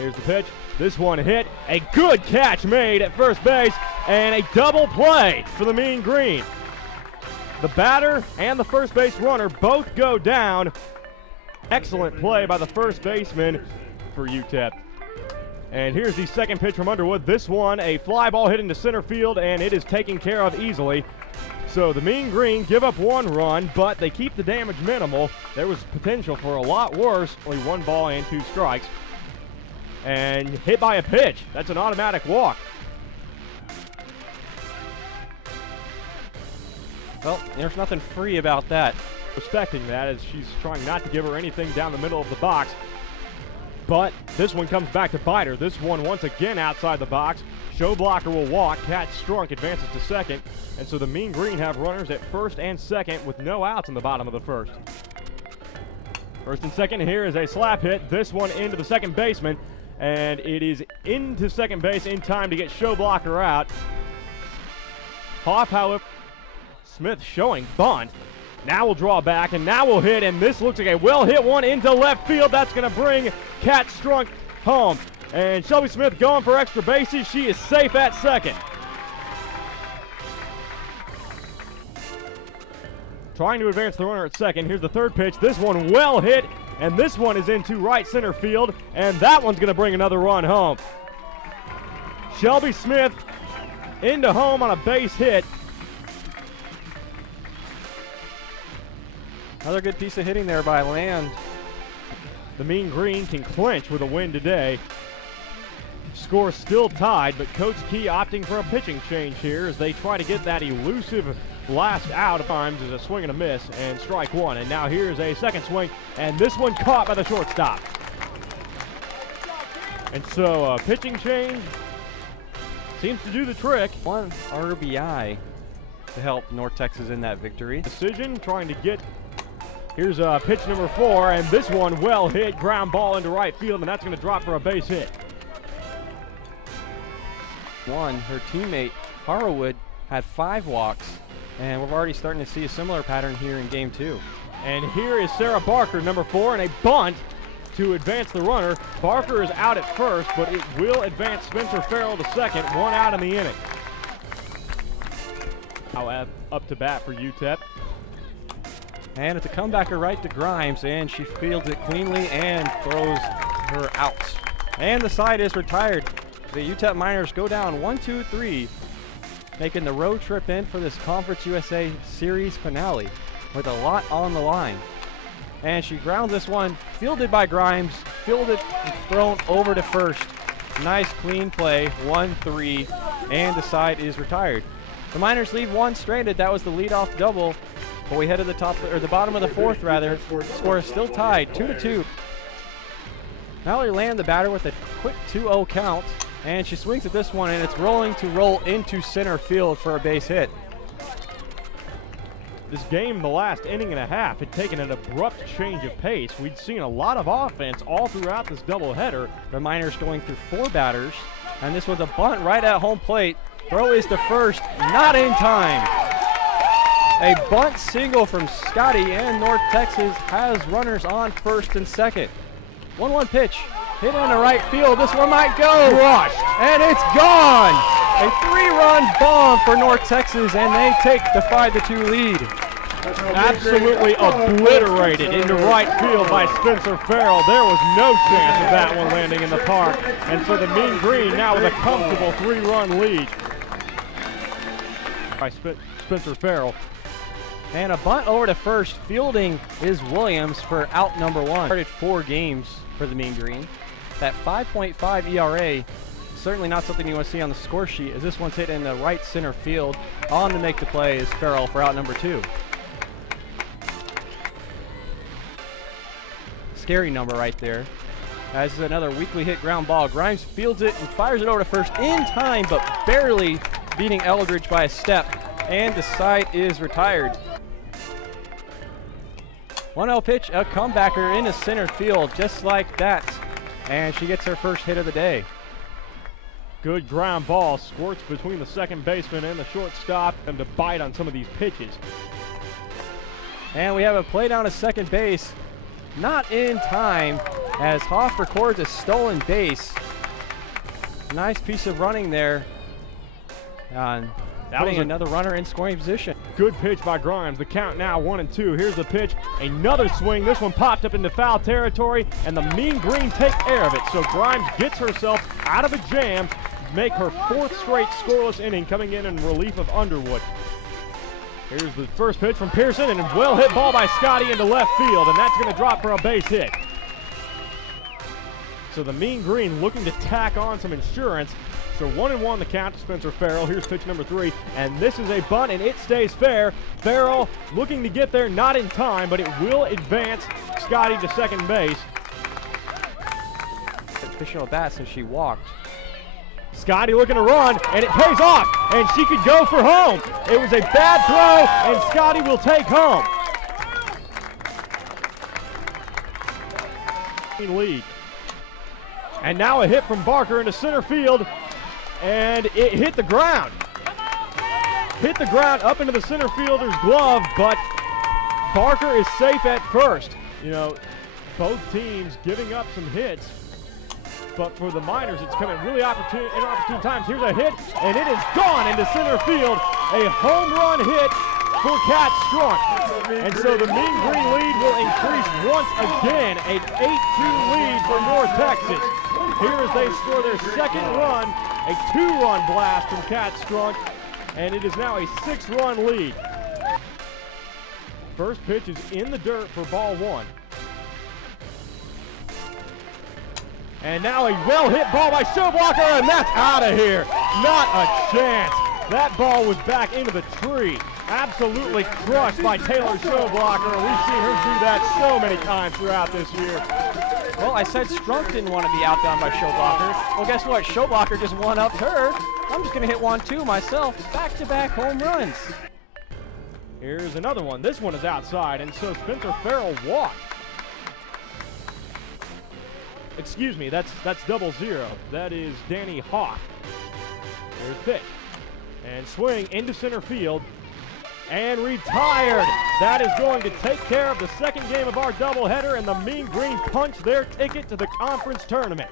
Here's the pitch. This one hit. A good catch made at first base, and a double play for the Mean Green. The batter and the first base runner both go down. Excellent play by the first baseman for UTEP. And here's the second pitch from Underwood. This one, a fly ball hit into center field, and it is taken care of easily. So the Mean Green give up 1 run, but they keep the damage minimal. There was potential for a lot worse. Only 1 ball and 2 strikes. And hit by a pitch. That's an automatic walk. Well, there's nothing free about that. Respecting that, as she's trying not to give her anything down the middle of the box. But this one comes back to bite her. This one once again outside the box. Show blocker will walk. Cat Strunk advances to second. And so the Mean Green have runners at first and second with no outs in the bottom of the first. First and second, here is a slap hit. This one into the second baseman. And it is into second base in time to get show blocker out. Hoff, however, Smith showing bunt. Now we'll draw back, and now we'll hit, and this looks like a well-hit one into left field. That's going to bring Cat Strunk home. And Shelby Smith going for extra bases. She is safe at second. Trying to advance the runner at second. Here's the third pitch. This one well hit, and this one is into right center field, and that one's going to bring another run home. Shelby Smith into home on a base hit. Another good piece of hitting there by Land. The Mean Green can clinch with a win today. Score still tied, but Coach Key opting for a pitching change here as they try to get that elusive last out. Of times is a swing and a miss, and strike 1. And now here's a second swing, and this one caught by the shortstop. And so a pitching change seems to do the trick. 1 RBI to help North Texas in that victory. Decision trying to get. Here's pitch number 4, and this one well hit, ground ball into right field, and that's going to drop for a base hit. Her teammate Harwood had 5 walks, and we're already starting to see a similar pattern here in game 2. And here is Sarah Barker, number 4, and a bunt to advance the runner. Barker is out at first, but it will advance Spencer Farrell to second. 1 out in the inning. Now up to bat for UTEP. And it's a comebacker right to Grimes, and she fields it cleanly and throws her out. And the side is retired. The UTEP Miners go down 1-2-3, making the road trip in for this Conference USA Series finale with a lot on the line. And she grounds this one, fielded by Grimes, fielded and thrown over to first. Nice clean play, 1-3, and the side is retired. The Miners leave 1 stranded. That was the leadoff double. But we head to the top, or the bottom of the 4th rather. Score is still tied, 2-2. Mallory Land, the batter, with a quick 2-0 count, and she swings at this one, and it's rolling to roll into center field for a base hit. This game, the last inning and a half, had taken an abrupt change of pace. We'd seen a lot of offense all throughout this doubleheader. The Miners going through 4 batters, and this was a bunt right at home plate. Throw is to first, not in time. A bunt single from Scotty, and North Texas has runners on first and second. 1-1 pitch, hit into right field. This one might go. Crushed. And it's gone. A 3-run bomb for North Texas, and they take the 5-2 lead. Absolutely obliterated into right field by Spencer Farrell. There was no chance of that one landing in the park. And so the Mean Green now with a comfortable 3-run lead by Spencer Farrell. And a bunt over to first. Fielding is Williams for out number 1. Started 4 games for the Mean Green. That 5.5 ERA, certainly not something you want to see on the score sheet, as this one's hit in the right center field. On to make the play is Farrell for out number 2. Scary number right there. As another weakly hit ground ball. Grimes fields it and fires it over to first in time, but barely beating Eldridge by a step. And the side is retired. 1-0 pitch, a comebacker into center field, just like that. And she gets her first hit of the day. Good ground ball, squirts between the second baseman and the shortstop, and to bite on some of these pitches. And we have a play down to second base. Not in time. as Hoff records a stolen base. Nice piece of running there. Putting another runner in scoring position. Good pitch by Grimes. The count now 1-2. Here's the pitch. Another swing. This one popped up into foul territory, and the Mean Green take care of it. So Grimes gets herself out of a jam, make her 4th straight scoreless inning, coming in relief of Underwood. Here's the first pitch from Pearson, and a well hit ball by Scotty into left field, and that's going to drop for a base hit. So the Mean Green looking to tack on some insurance. So 1-1 the count to Spencer Farrell. Here's pitch number 3, and this is a bunt, and it stays fair. Farrell looking to get there, not in time, but it will advance Scotty to second base. Official at bat since she walked. Scotty looking to run, and it pays off, and she could go for home. It was a bad throw, and Scotty will take home. Lead. And now a hit from Barker into center field, and it hit the ground. Hit the ground up into the center fielder's glove, but Barker is safe at first. You know, both teams giving up some hits, but for the Miners, it's coming really inopportune times. Here's a hit, and it is gone into center field. A home run hit for Kat Strunk. And so the Mean Green lead will increase once again, an 8-2 lead for North Texas. Here as they score their second run, a 2-run blast from Kat Strunk, and it is now a 6-run lead. First pitch is in the dirt for ball 1. And now a well-hit ball by Showblocker, and that's out of here. Not a chance. That ball was back into the tree. Absolutely crushed by Taylor Showblocker, and we've seen her do that so many times throughout this year. Well, I said Strunk didn't want to be outdone by Showblocker. Well, guess what? Showblocker just one-upped her. I'm just going to hit 1-2 myself. Back-to-back home runs. Here's another one. This one is outside, and so Spencer Farrell walked. Excuse me, that's 0-0. That is Danny Hoff. There's pitch. And swing into center field. And retired. That is going to take care of the second game of our doubleheader, and the Mean Green punch their ticket to the conference tournament.